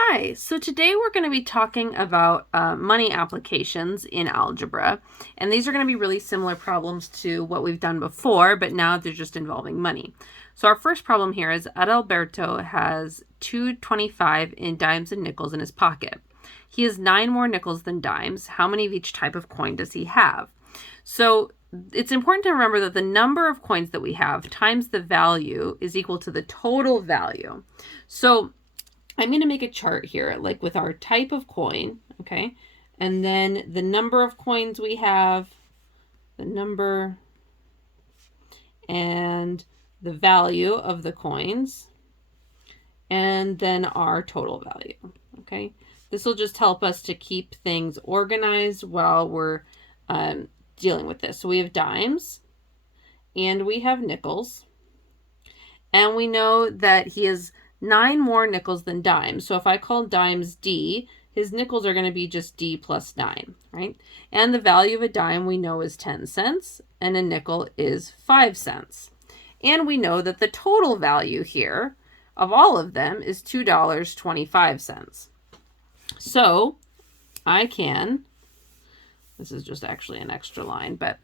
Hi, so today we're going to be talking about money applications in algebra, and these are going to be really similar problems to what we've done before, but now they're just involving money. So our first problem here is Adalberto has 225 in dimes and nickels in his pocket. He has 9 more nickels than dimes. How many of each type of coin does he have? So it's important to remember that the number of coins that we have times the value is equal to the total value. So I'm going to make a chart here, like with our type of coin, okay? And then the number of coins we have, the number and the value of the coins, and then our total value, okay? This will just help us to keep things organized while we're dealing with this. So we have dimes, and we have nickels, and we know that he has 9 more nickels than dimes. So if I call dimes D, his nickels are going to be just D plus 9, right? And the value of a dime we know is 10 cents, and a nickel is 5 cents. And we know that the total value here of all of them is $2.25. So I can, this is just actually an extra line, but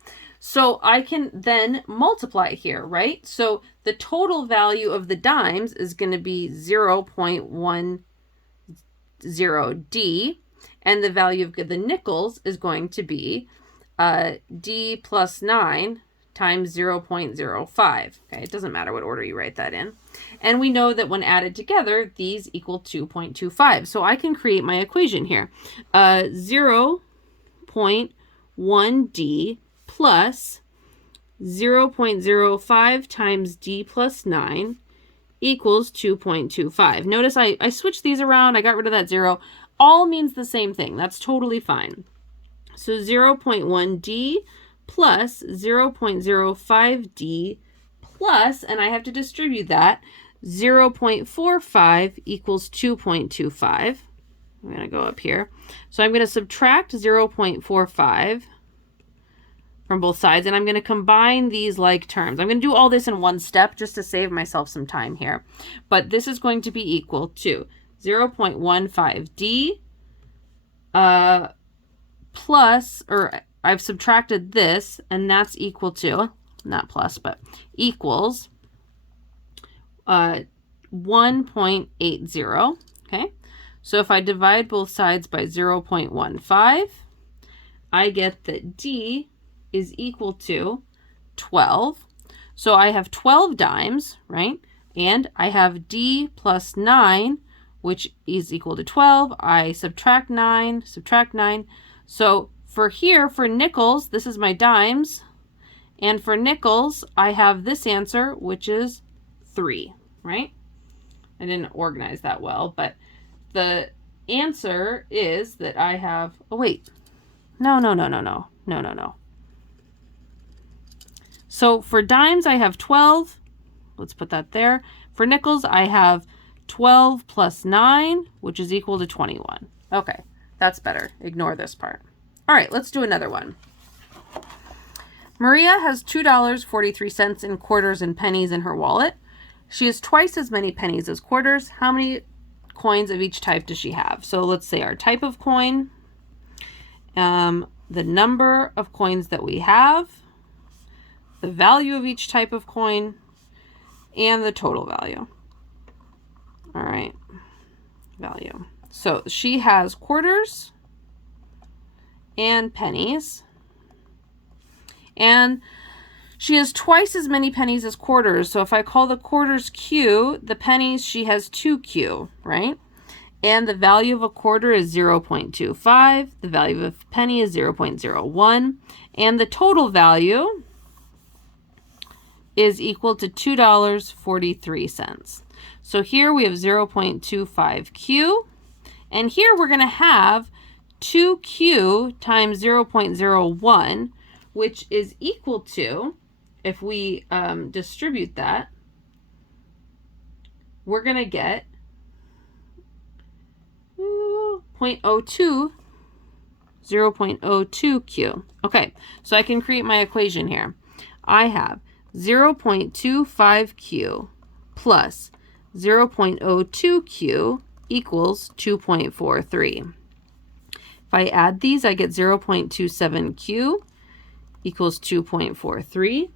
so I can then multiply here, right? So the total value of the dimes is going to be 0.10D, and the value of the nickels is going to be D plus 9 times 0.05. Okay, it doesn't matter what order you write that in. And we know that when added together, these equal 2.25. So I can create my equation here. 0.1D plus 0.05 times D plus 9 equals 2.25. Notice I switched these around. I got rid of that 0. All means the same thing. That's totally fine. So 0.1D plus 0.05D plus, and I have to distribute that, 0.45 equals 2.25. I'm going to go up here. So I'm going to subtract 0.45 from both sides, and I'm going to combine these like terms. I'm going to do all this in one step just to save myself some time here. But this is going to be equal to 0.15D plus, or I've subtracted this, and that's equal to, not plus, but equals 1.80. Okay, so if I divide both sides by 0.15, I get that D is equal to 12. So I have 12 dimes, right? And I have D plus 9, which is equal to 12. I subtract 9. So for here, for nickels, this is my dimes. And for nickels, I have this answer, which is 3, right? I didn't organize that well, but the answer is that I have, oh wait, no. So for dimes, I have 12. Let's put that there. For nickels, I have 12 plus 9, which is equal to 21. Okay, that's better. Ignore this part. All right, let's do another one. Maria has $2.43 in quarters and pennies in her wallet. She has twice as many pennies as quarters. How many coins of each type does she have? So let's say our type of coin, the number of coins that we have, the value of each type of coin, and the total value. All right, value. So she has quarters and pennies, and she has twice as many pennies as quarters. So if I call the quarters Q, the pennies, she has 2Q, right? And the value of a quarter is 0.25. The value of a penny is 0.01. And the total value is equal to $2.43. So here we have 0.25Q. And here we're going to have 2Q times 0.01, which is equal to, if we distribute that, we're going to get 0.02Q. Okay, so I can create my equation here. I have 0.25Q plus 0.02Q equals 2.43. If I add these, I get 0.27Q equals 2.43.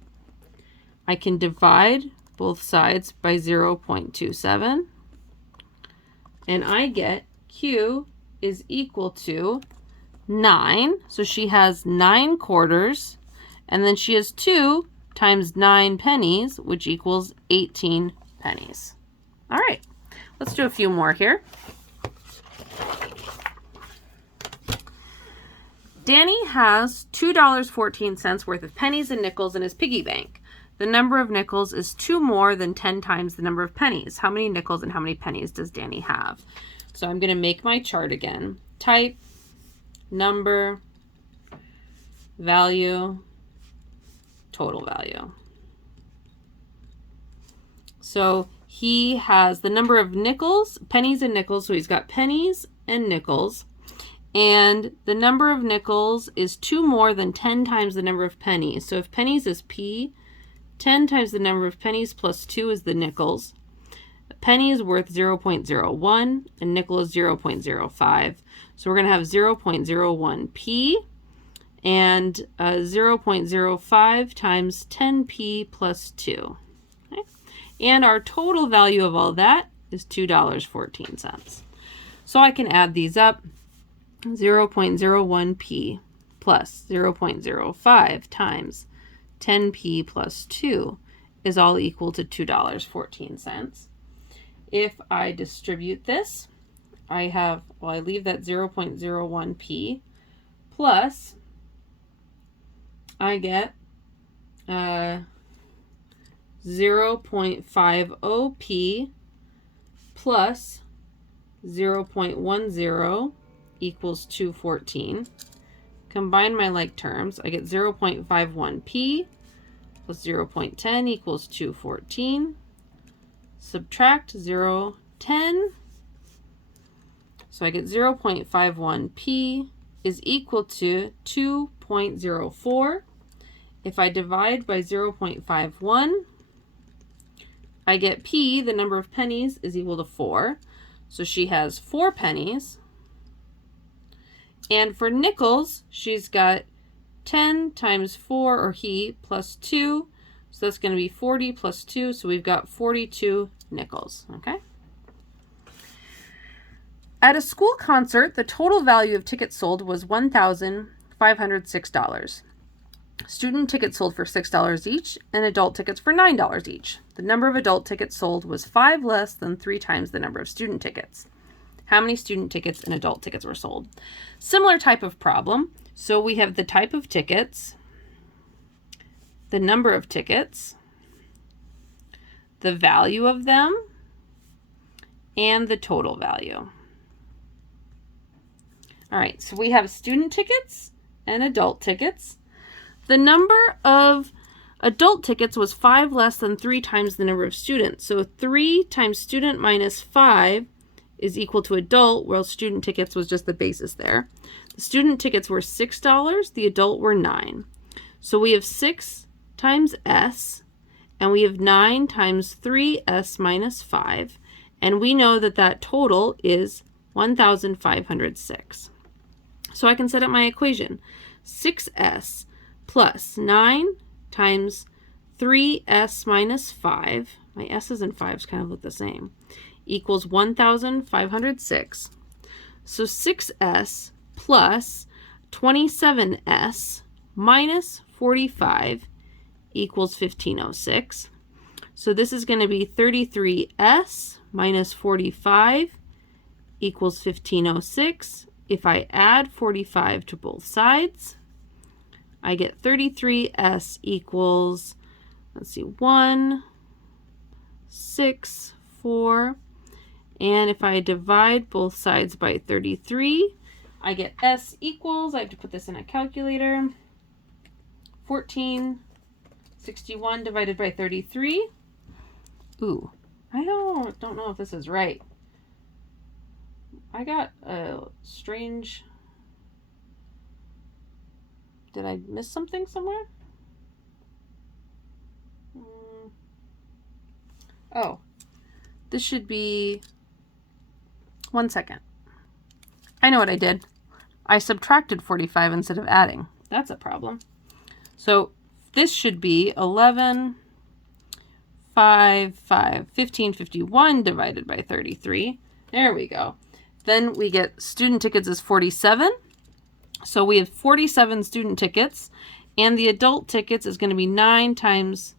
I can divide both sides by 0.27, and I get Q is equal to 9. So she has 9 quarters, and then she has 2 times 9 pennies, which equals 18 pennies. All right, let's do a few more here. Danny has $2.14 worth of pennies and nickels in his piggy bank. The number of nickels is 2 more than 10 times the number of pennies. How many nickels and how many pennies does Danny have? So I'm going to make my chart again. Type, number, value, total value. So he has the number of nickels, pennies and nickels. So he's got pennies and nickels. And the number of nickels is 2 more than 10 times the number of pennies. So if pennies is P, 10 times the number of pennies plus 2 is the nickels. A penny is worth 0.01 and nickel is 0.05. So we're going to have 0.01P and 0.05 times 10P plus 2. Okay? And our total value of all that is $2.14. So I can add these up. 0.01P plus 0.05 times 10P plus 2 is all equal to $2.14. If I distribute this, I leave that 0.01P plus I get 0.50P plus 0.10 equals 214. Combine my like terms, I get 0.51P plus 0.10 equals 214. Subtract 0.10. So I get 0.51P is equal to 2.04. If I divide by 0.51, I get P, the number of pennies, is equal to 4. So she has 4 pennies. And for nickels, she's got 10 times 4, or he, plus 2. So that's going to be 40 plus 2. So we've got 42 nickels. Okay. At a school concert, the total value of tickets sold was $1,506. Student tickets sold for $6 each, and adult tickets for $9 each. The number of adult tickets sold was 5 less than 3 times the number of student tickets. How many student tickets and adult tickets were sold? Similar type of problem. So we have the type of tickets, the number of tickets, the value of them, and the total value. All right, so we have student tickets and adult tickets. The number of adult tickets was 5 less than 3 times the number of students. So 3 times student minus 5 is equal to adult, whereas student tickets was just the basis there. The student tickets were $6, the adult were 9. So we have 6 times S, and we have 9 times 3S minus 5, and we know that that total is 1,506. So I can set up my equation. 6S plus 9 times 3S minus 5, my S's and 5's kind of look the same, equals 1,506. So 6S plus 27S minus 45 equals 1,506. So this is going to be 33S minus 45 equals 1,506. If I add 45 to both sides, I get 33S equals, 1, 6, 4. And if I divide both sides by 33, I get S equals, I have to put this in a calculator, 1461 divided by 33. Ooh, I don't know if this is right. I got a strange, did I miss something somewhere? Oh, this should be 1 second. I know what I did. I subtracted 45 instead of adding. That's a problem. So this should be 11, 5, 5, 1551 divided by 33. There we go. Then we get student tickets is 47. So we have 47 student tickets. And the adult tickets is going to be 9 times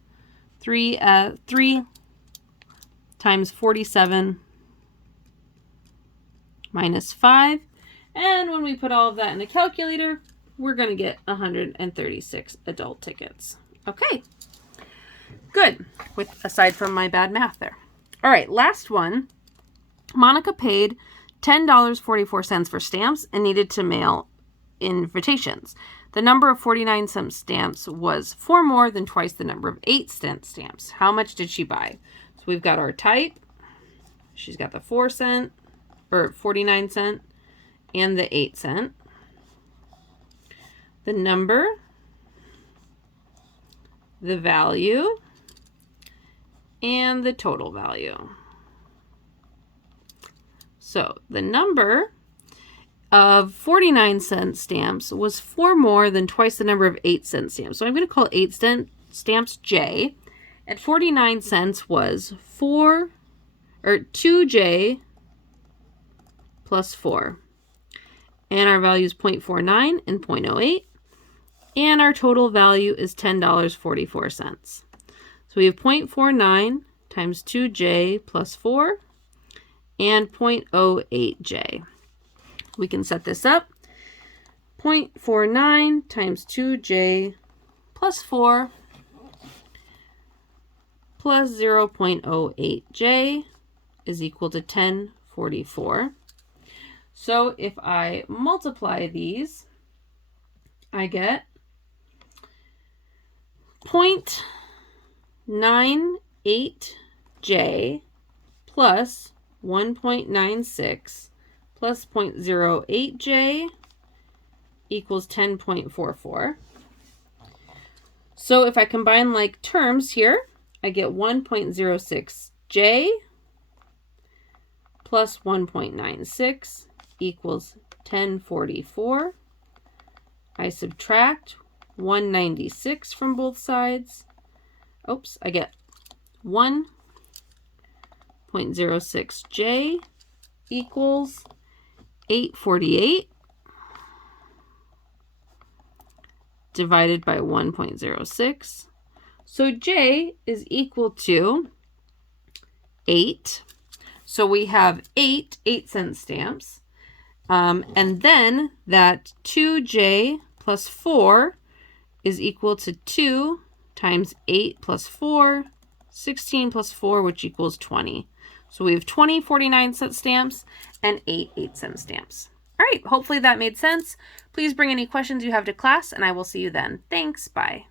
3 times 47 minus 5. And when we put all of that in a calculator, we're going to get 136 adult tickets. Okay, good. Aside from my bad math there. All right, last one. Monica paid $10.44 for stamps and needed to mail invitations. The number of 49 cent stamps was 4 more than twice the number of 8 cent stamps. How much did she buy? So we've got our type. She's got the 4 cent or 49 cent and the 8 cent. The number, the value, and the total value. So the number of 49 cent stamps was 4 more than twice the number of 8 cent stamps. So I'm going to call 8 cent stamps J. And 49 cents was 2J plus 4. And our value is 0.49 and 0.08. And our total value is $10.44. So we have 0.49 times 2J plus 4 and 0.08J. We can set this up. 0.49 times 2J plus 4 plus 0.08J is equal to 1044. So if I multiply these, I get 0.98J plus 1.96 plus 0.08J equals 10.44. So if I combine like terms here, I get 1.06J plus 1.96 equals 1044. I subtract 196 from both sides. Oops, I get 1.06J equals 848 divided by 1.06. So J is equal to 8. So we have 8 8-cent stamps. And then that 2J plus 4 is equal to 2 times 8 plus 4, 16 plus 4, which equals 20. So we have 20 49-cent stamps and 8 8-cent stamps. All right, hopefully that made sense. Please bring any questions you have to class, and I will see you then. Thanks, bye.